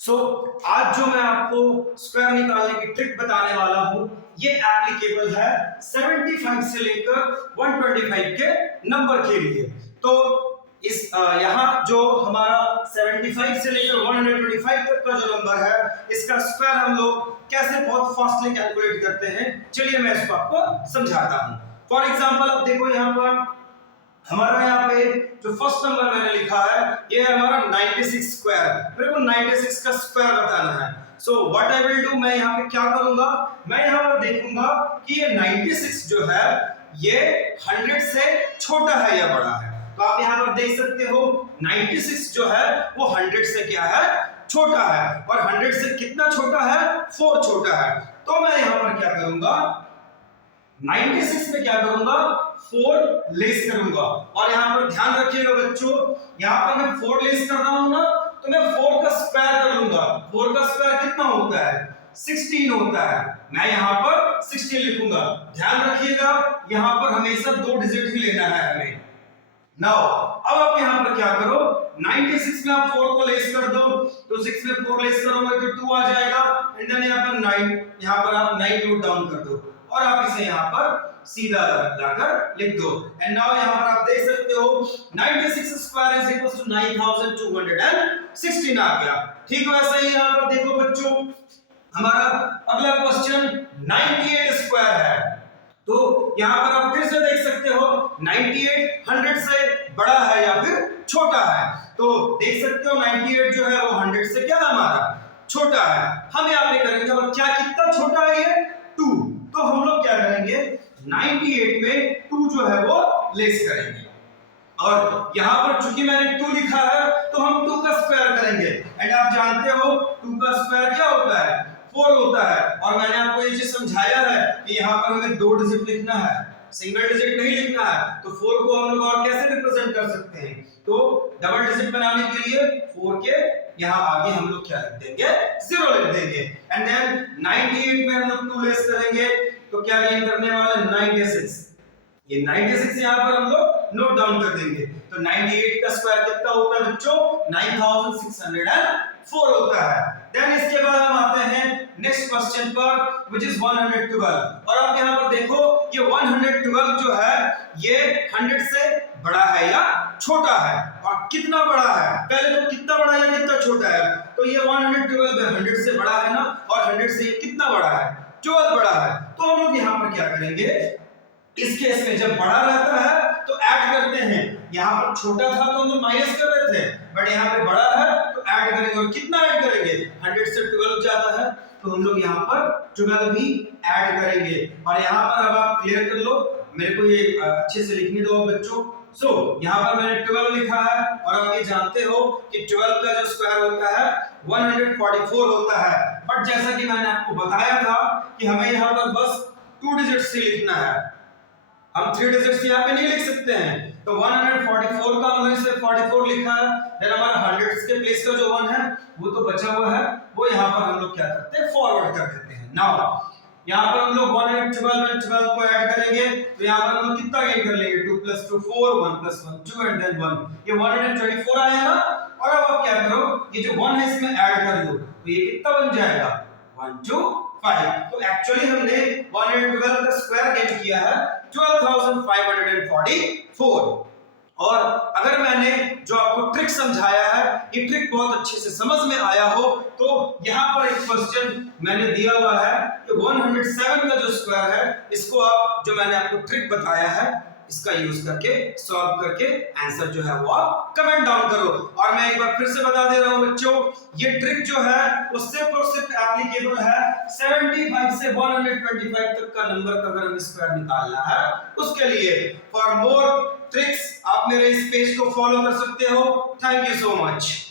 आज जो मैं आपको स्क्वायर निकालने की ट्रिक बताने वाला हूं ये एप्लीकेबल है 75 से लेकर 125 के नंबर के लिए। तो इस यहाँ जो हमारा 75 से लेकर 125 तक का जो नंबर है इसका स्क्वायर हम लोग कैसे बहुत फास्टली कैलकुलेट करते हैं, चलिए मैं इसको आपको समझाता हूं। फॉर एग्जांपल अब देखो यहाँ पर हमारा यहाँ पे जो फर्स्ट नंबर मैंने लिखा है ये है हमारा 96 स्क्वायर। मेरे को 96 का स्क्वायर बताना है। So what I will do, मैं यहाँ पे क्या करूंगा, मैं यहाँ पर देखूंगा कि ये 96 जो है ये 100 से छोटा है या बड़ा है। तो आप यहाँ पर देख सकते हो 96 जो है वो 100 से क्या है, छोटा है। और 100 से कितना छोटा है, 4 छोटा है। तो मैं यहाँ पर क्या करूंगा, 96 में क्या करूंगा, 4 लेस करूंगा। और यहां पर ध्यान रखिएगा बच्चों, यहां पर मैं 4 लेस कर रहा हूं ना, तो मैं 4 का स्क्वायर कर लूंगा। 4 का स्क्वायर कितना होता है, 16 होता है। मैं यहां पर 16 लिखूंगा। ध्यान रखिएगा यहां पर हमेशा 2 डिजिट ही लेना है हमें। नाउ अब आप यहां पर क्या करो, 96 में आप 4 को लेस कर दो, तो 6 में 4 लेस करोगे तो 2 आ जाएगा। एंड देन यहां पर 9, यहां पर आप 9 नोट डाउन कर दो और आप इसे यहाँ पर सीधा लाकर लिख दो। एंड नाउ यहाँ पर आप देख सकते हो 96 स्क्वायर इज इक्वल टू 9216 आ गया। ठीक वैसा ही यहाँ पर देखो बच्चों, हमारा अगला क्वेश्चन 98 स्क्वायर है। तो यहाँ पर आप फिर से देख सकते हो 98 100 से बड़ा है या फिर छोटा है। तो देख सकते हो 98 जो है वो 100 से क्या है, हमारा छोटा है। हम यहाँ पे करेंगे और क्या कितना छोटा है ये, 2। तो हम लोग क्या करेंगे, 98 में 2 जो है वो लेस करेंगे। और यहां पर चूंकि मैंने 2 लिखा है तो हम 2 का स्क्वायर करेंगे। एंड आप जानते हो 2 का स्क्वायर क्या होता है, 4 होता है। और मैंने आपको ये चीज समझाया है कि यहां पर हमें 2 डिजिट लिखना है, सिंगल डिजिट नहीं लिखना है। तो 4 को हम लोग और कैसे रिप्रेजेंट कर सकते हैं, तो डबल डिजिट बनाने के लिए 4 के यहां आगे हम लोग क्या लिख देंगे, 0 लिख देंगे। एंड देन 98 में हम लोग 2 लेस करेंगे तो क्या गेन करने वाले, 96। ये 96 यहां पर हम लोग नोट डाउन कर देंगे। तो 98 का स्क्वायर कितना होता है बच्चों, 9604 होता है। देन इसके बाद हम आते हैं नेक्स्ट क्वेश्चन पर व्हिच इज 112। और आप यहां पर देखो ये 112 जो है ये 100 से बड़ा है या छोटा है। और कितना बड़ा है, पहले तो कितना बड़ा है या कितना छोटा है, तो ये 112 है, 100 से बड़ा है ना। और 100 से ये कितना बड़ा है, 12 बड़ा है। तो हम लोग यहां पर क्या करेंगे, इस केस में जब बड़ा रहता है तो ऐड करते हैं। यहां पर छोटा था तो हम लोग माइनस कर रहे थे, बट यहां पे बड़ा है तो ऐड करेंगे। और कितना ऐड करेंगे, 100 से 12 ज्यादा है तो हम लोग यहां पर 12 भी ऐड करेंगे। और यहां पर अब आप क्लियर कर लो, मेरे को ये अच्छे से लिखने दो बच्चों। यहां पर मैंने 12 लिखा है और आप ये जानते हो कि 12 का जो स्क्वायर होता है 144 होता है। बट जैसा कि मैंने आपको बताया था कि हमें यहां पर बस 2 डिजिट से लिखना है, हम 3 डिजिट्स यहाँ पे नहीं लिख सकते हैं। तो 144 का हमने सिर्फ 44 लिखा है। देन हमारा 100 के प्लेस का जो 1 है वो तो बचा हुआ है, वो यहाँ पर हम लोग क्या करते हैं, फॉरवर्ड कर देते हैं। नाउ यहाँ पर हम लोग 112 में 12 को ऐड करेंगे तो यहाँ पर हम लोग कितना गेन कर लेंगे, 2 + 2 4, 1 + 1 2 एंड देन 1, ये 124 आया ना। और अब आप क्या करो, ये जो 1 है इसमें ऐड कर दो तो ये कितना बन जाएगा, 125। तो एक्चुअली हमने 112 का स्क्वायर गेन किया है 12544। और अगर मैंने जो आपको ट्रिक समझाया है ये ट्रिक बहुत अच्छे से समझ में आया हो तो यहां पर एक क्वेश्चन मैंने दिया हुआ है कि 107 का जो स्क्वायर है इसको आप जो मैंने आपको ट्रिक बताया है इसका यूज करके सॉल्व करके आंसर जो है वो आप कमेंट डाउन करो। और मैं एक बार फिर से बता दे रहा हूं बच्चों, ये ट्रिक जो है वो सिर्फ और सिर्फ एप्लीकेबल है 75 से 125 तक का नंबर का अगर हमें स्क्वायर निकालना है उसके लिए। फॉर मोर ट्रिक्स आप मेरे इस पेज को फॉलो कर सकते हो। Thank you so much.